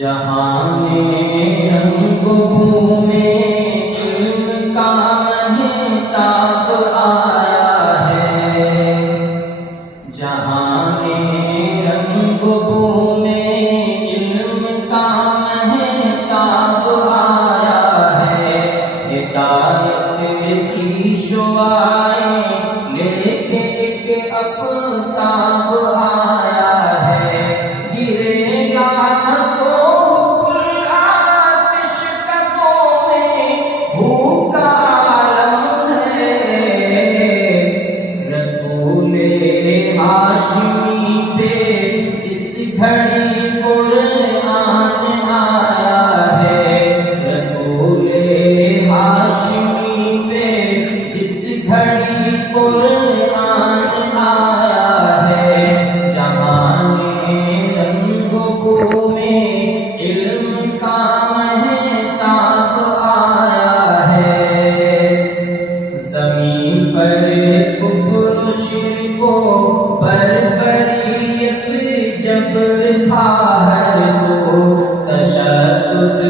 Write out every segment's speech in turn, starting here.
جہاں میں رنگ بو میں علم کا مہتاب آیا ہے، جہاں میں رنگ بو میں علم کا مہتاب آیا ہے، ہدایت کی شعاعیں لے کے ایک آفتاب آیا ہے، گرے گا ہاشمی پہ جس گھڑی قرآن آیا ہے، رسول ہاشمی پہ جس گھڑی قرآن آیا ہے، جہاں رنگ بو میں علم کا مہتاب آیا ہے، زمین پر کفر و شرک و بربریت جبر تھا ہر سو، تشدد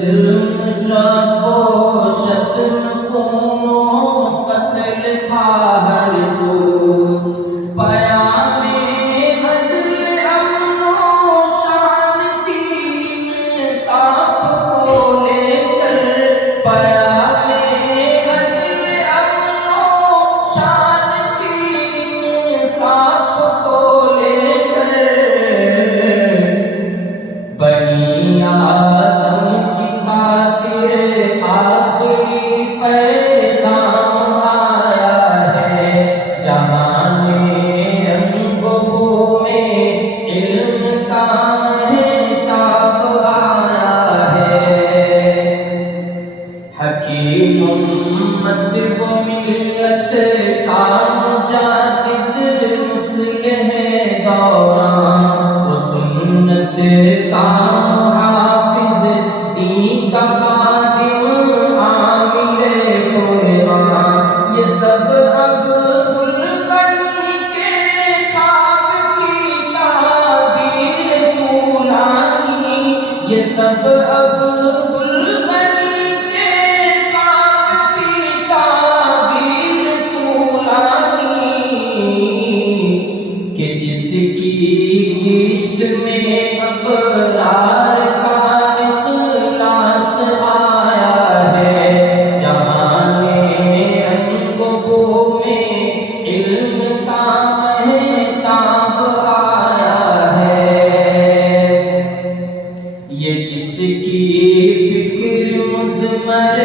ظلم شق و شتم خون و قتل تھا ہر سو، پیام عدل امن و شانتی انصاف کو لے کر، پیام عدل امن و شانتی انصاف کو لے کر، بنی آدم کی خاطر آخری پیغام آیا ہے، جہاں رنگ بو میں علم کا مہتاب آیا ہے، حکیم امت و ملت کا مجدد مصلح دوران، و سنت کا محافظ دین کا خادم عامر قرآن، یہ سب اب گلغنی کے خواب کی تعبیر طولانی، یہ سب اب گلغنی کے خواب کی تعبیر طولانی، کہ جس کی کشت میں ابرار کا اخلاص آیا ہے، جہاں رنگ بو میں علم کا مہتاب آیا ہے، یہ کس کی فکر مضمر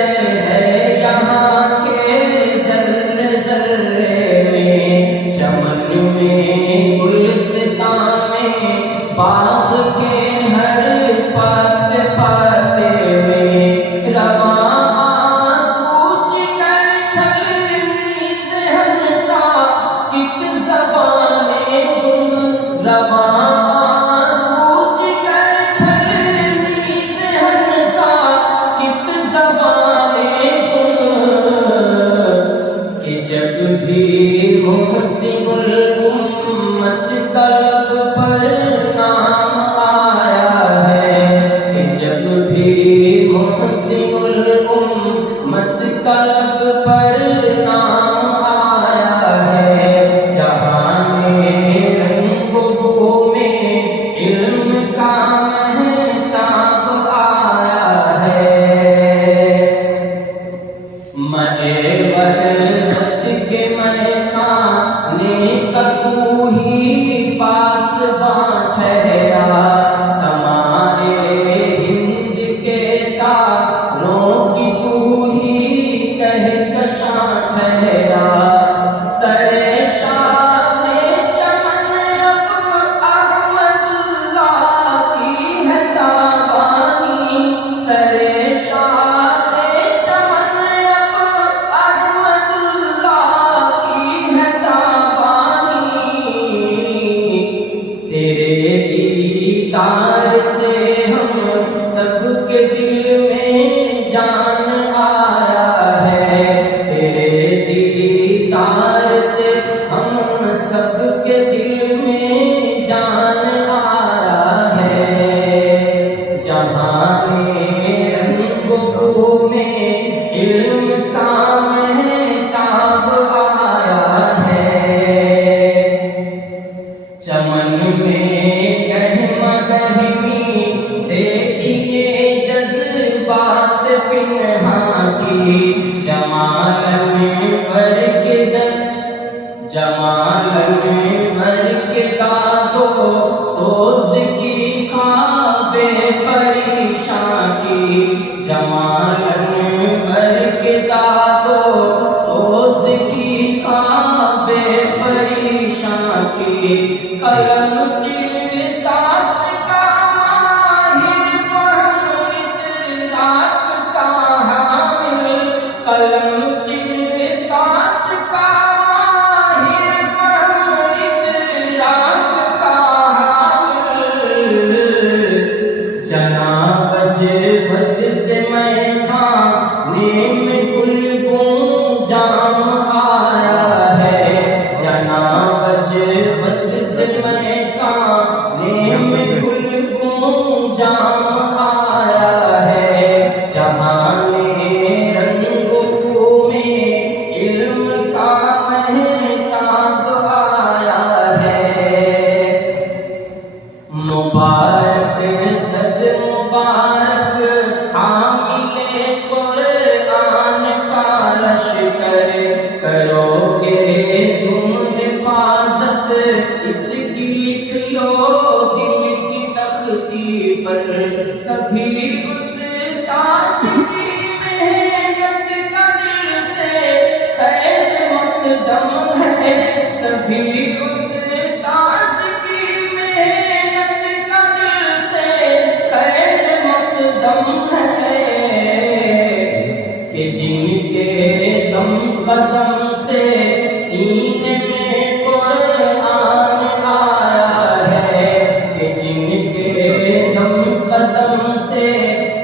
ہے یہاں کے ذرے ذرے میں، چمن میں گلستان میں باغ کے ہر پت پتے میں، رواں آنسو جگر چھلنی ذہن ساکت زبانیں گم، رواں آنسو جگر چھلنی ذہن ساکت زبانیں گم، جہاں رنگ میں علم کا مہتاب آیا ہے، چمن میں گہما گہمی دیکھیے جذبات پنہاں کی، جمالن بر کے دادو سوز کی خواب پریشان کی، جمالن بر کے دادو سوز کی خواب پریشان کی، قلم کی تاس کا ماہر فہم ادراک کا حامل، قلم کی تاس کا ماہر فہم ادراک کا حامل، جناب جبت سے میں خانے میں گلگون جام آیا ہے، جناب جبت سے میں خانے میں گلگون جام آیا ہے، جہاں رنگوں میں علم کا مہتاب آیا ہے، مبارک صد مبارک حامل قرآن کا لشکر، کرو گے تم حفاظت اس کی، لکھ لو دل کی تختی پر، سبھی استاذ کی محنت کا دل سے خیر مقدم ہے، سبھی استاذ کی محنت کا دل سے خیر مقدم ہے، کہ جن کے دم قدم سے سینے میں قرآن آیا ہے، کہ جن کے دم قدم سے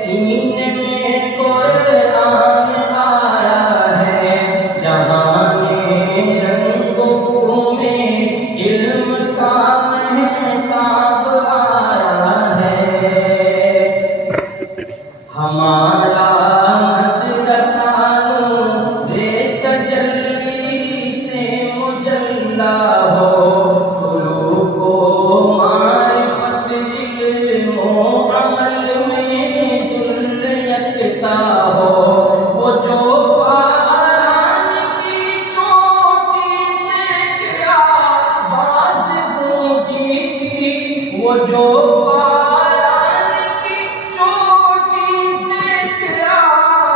سینے میں قرآن آیا ہے، جہاں رنگوں میں علم کا مہتاب آیا ہے، ہمارا مدرسہ نور تجلی سے مجلا ہو، سلوک و معرفت علم و عمل میں در یکتا ہو، وہ جو باران کی چوٹی سے کیا باز گونجی تھی، وہ جو باران کی چوٹی سے کیا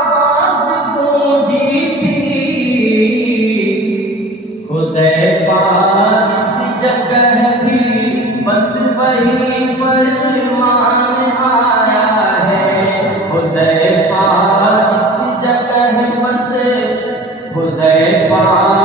باز گونجی تھی، حذیفہ اس جگہ بھی بس وہی فرمان آیا ہے، حذیفہ اس جگہ بس، حذیفہ